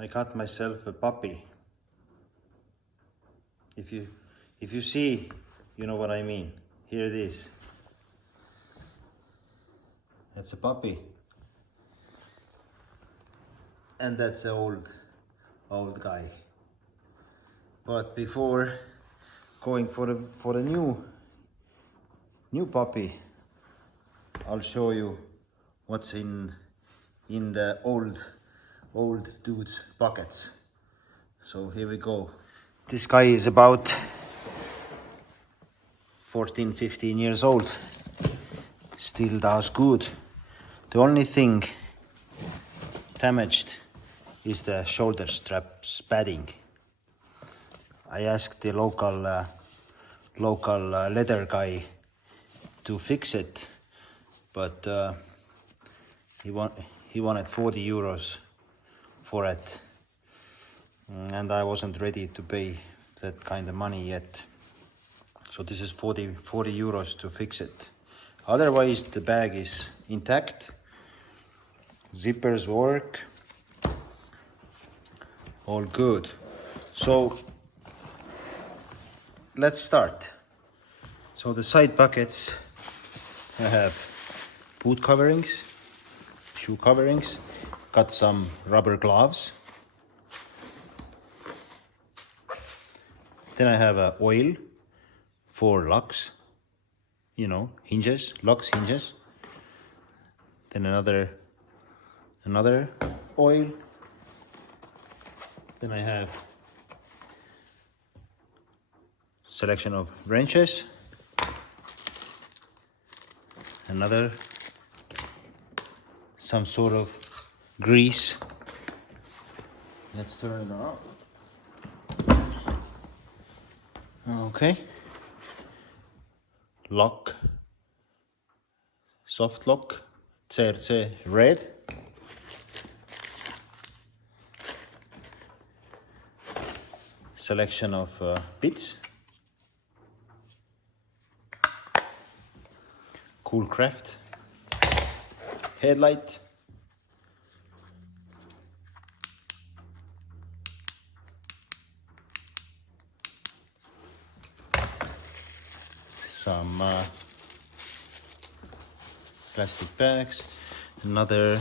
I got myself a puppy. If you see, you know what I mean. Here it is. That's a puppy. And that's an old guy. But before going for the new puppy, I'll show you what's in the old dude's pockets. So here we go. This guy is about 14-15 years old. Still does good. The only thing damaged is the shoulder straps padding. I asked the local leather guy to fix it, but he wanted 40 euros for it, and I wasn't ready to pay that kind of money yet. So this is 40 euros to fix it. Otherwise the bag is intact, zippers work, all good. So let's start. So the side pockets, I have boot coverings, shoe coverings, got some rubber gloves. Then I have oil for locks, hinges, locks, hinges. Then another oil. Then I have selection of wrenches, some sort of grease. Let's turn it on. Okay. Lock, soft lock, CRC red. Selection of bits. Cool craft. Headlight. Some plastic bags. Another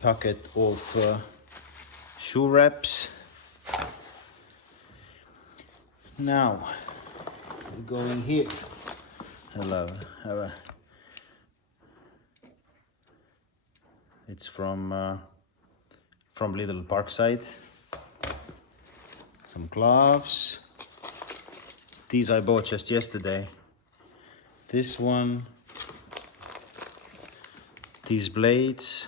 packet of shoe wraps. Now we go in here. Hello. It's from Little Parkside. Some gloves. These I bought just yesterday. This one. These blades.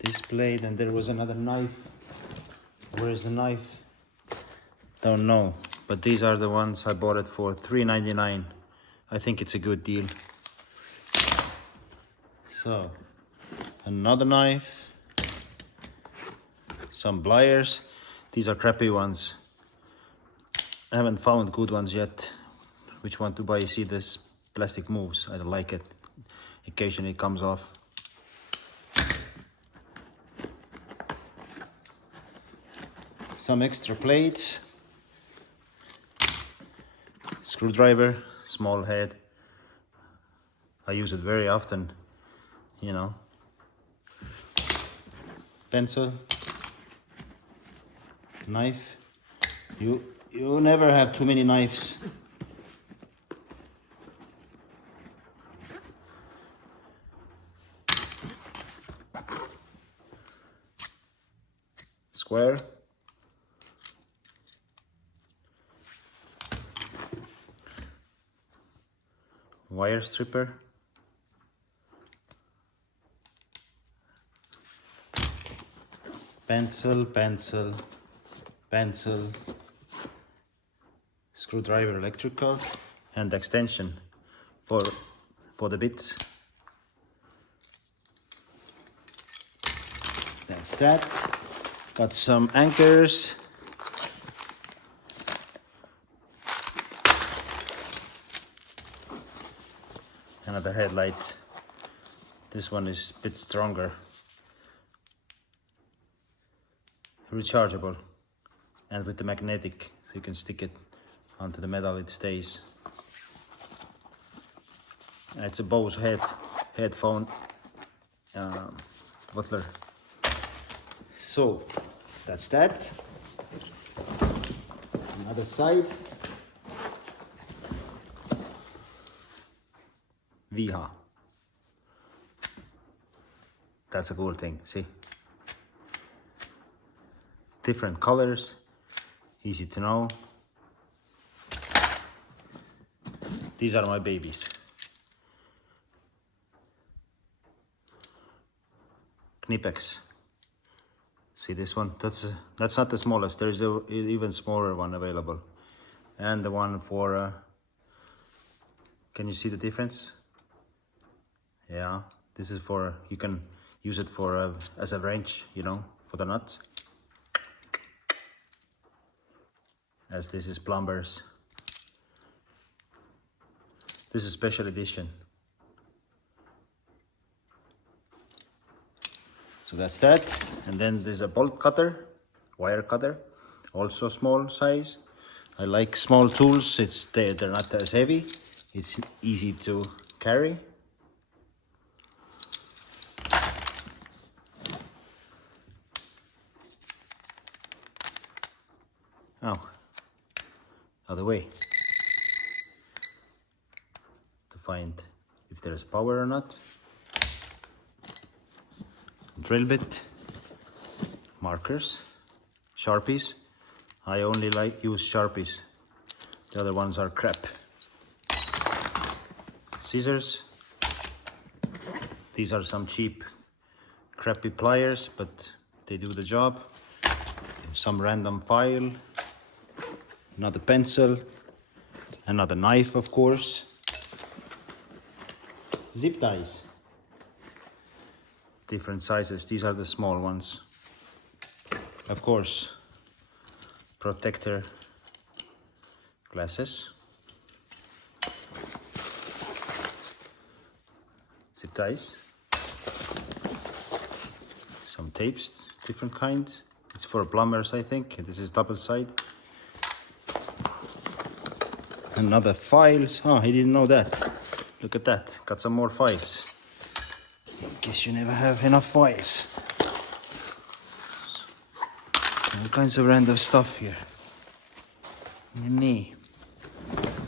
This blade, and there was another knife. Where is the knife? Don't know, but these are the ones I bought it for $3.99. I think it's a good deal. So, another knife, some pliers. These are crappy ones. I haven't found good ones yet. Which one to buy? You see this plastic moves. I don't like it. Occasionally it comes off. Some extra plates, screwdriver, small head. I use it very often, Pencil, knife. You never have too many knives. Square. Wire stripper, pencil, screwdriver, electrical, and extension for the bits. That's that. Got some anchors. Another headlight This one is a bit stronger. Rechargeable. And with the magnetic, so you can stick it onto the metal, it stays. It's a Bose headphone butler. So that's that. Another side. Viha. That's a cool thing, see? Different colors, easy to know. These are my babies. Knipex. See this one? That's not the smallest. There's an even smaller one available. And the one for, can you see the difference? Yeah, this is for, you can use it for as a wrench, you know, for the nuts. As this is plumbers. This is special edition. So that's that. And then there's a bolt cutter, wire cutter, also small size. I like small tools. They're not as heavy. It's easy to carry. Oh, other way. To find if there's power or not. Drill bit, markers, Sharpies. I only use Sharpies. The other ones are crap. Scissors. These are some cheap, crappy pliers, but they do the job. Some random file. Another pencil. Another knife, of course. Zip ties. Different sizes. These are the small ones. Of course, protector glasses. Zip ties. Some tapes, different kind. It's for plumbers, I think. This is double side. Another files. Oh, he didn't know that. Look at that. Got some more files. Guess you never have enough files. All kinds of random stuff here. Knee.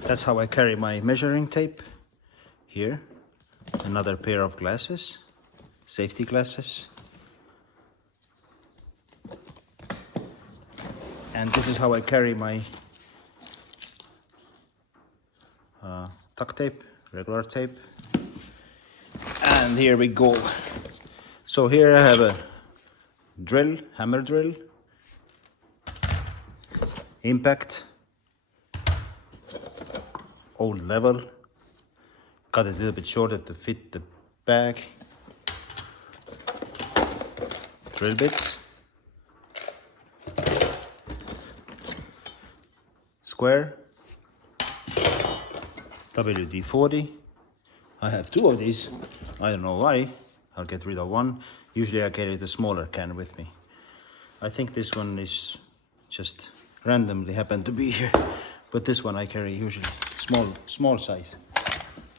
That's how I carry my measuring tape. Here. Another pair of glasses. Safety glasses. And this is how I carry my tuck tape, regular tape. And here we go. So here I have a drill, hammer drill, impact, old level, cut it a little bit shorter to fit the bag, drill bits, square, WD-40. I have two of these. I don't know why. I'll get rid of one. Usually I carry the smaller can with me. I think this one is just randomly happened to be here. But this one I carry usually. Small size.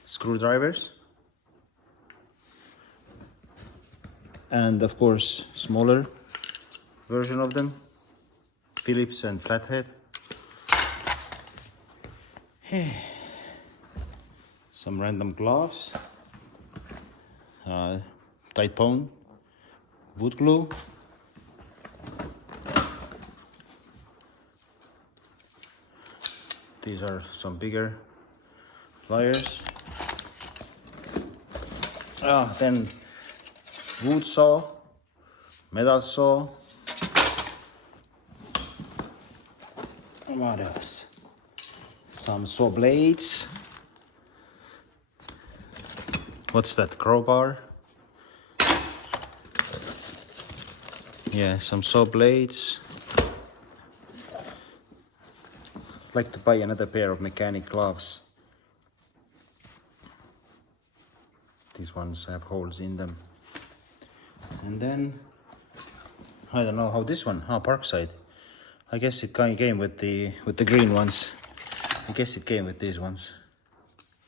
Screwdrivers. And of course, smaller version of them. Phillips and flathead. Some random gloves. Tight pone, wood glue, these are some bigger pliers. Then wood saw, metal saw. What else? Some saw blades. What's that, crowbar? Yeah, some saw blades. I'd like to buy another pair of mechanic gloves. These ones have holes in them. And then I don't know how this one, Parkside. I guess it kind of came with the green ones. I guess it came with these ones.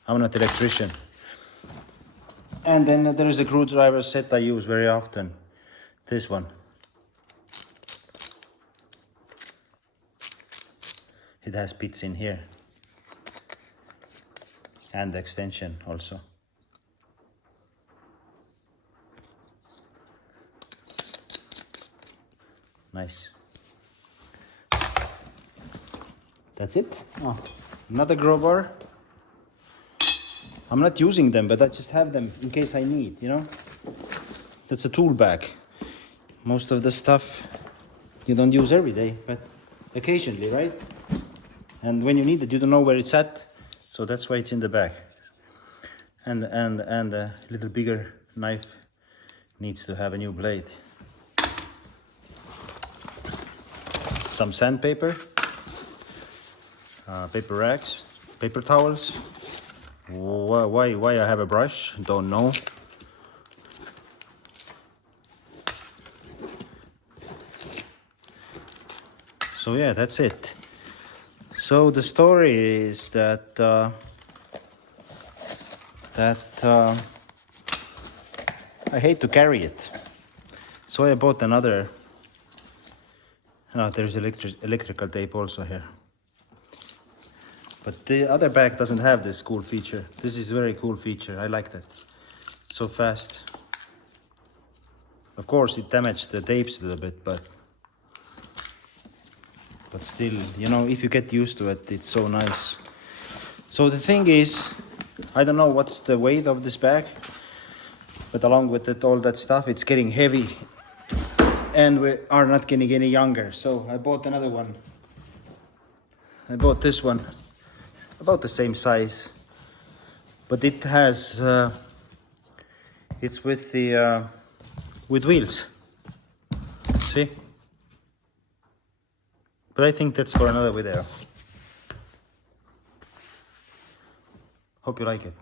I'm not an electrician. And then there is a screwdriver set I use very often. This one. It has bits in here. And the extension also. Nice. That's it. Oh, another crowbar. I'm not using them, but I just have them in case I need, you know. That's a tool bag. Most of the stuff you don't use every day, but occasionally, right? And when you need it, you don't know where it's at, so that's why it's in the bag. And a little bigger knife needs to have a new blade. Some sandpaper, paper rags, paper towels. Why I have a brush? Don't know. So yeah, that's it. So the story is that I hate to carry it, so I bought another. There's electrical tape also here. But the other bag doesn't have this cool feature. This is a very cool feature. I like that. It's so fast. Of course, it damaged the tapes a little bit, but still, you know, if you get used to it, it's so nice. So the thing is, I don't know what's the weight of this bag, but along with it, all that stuff, it's getting heavy. And we are not getting any younger. So I bought another one. I bought this one. About the same size, but it has it's with the with wheels. See? But I think that's for another video. Hope you like it.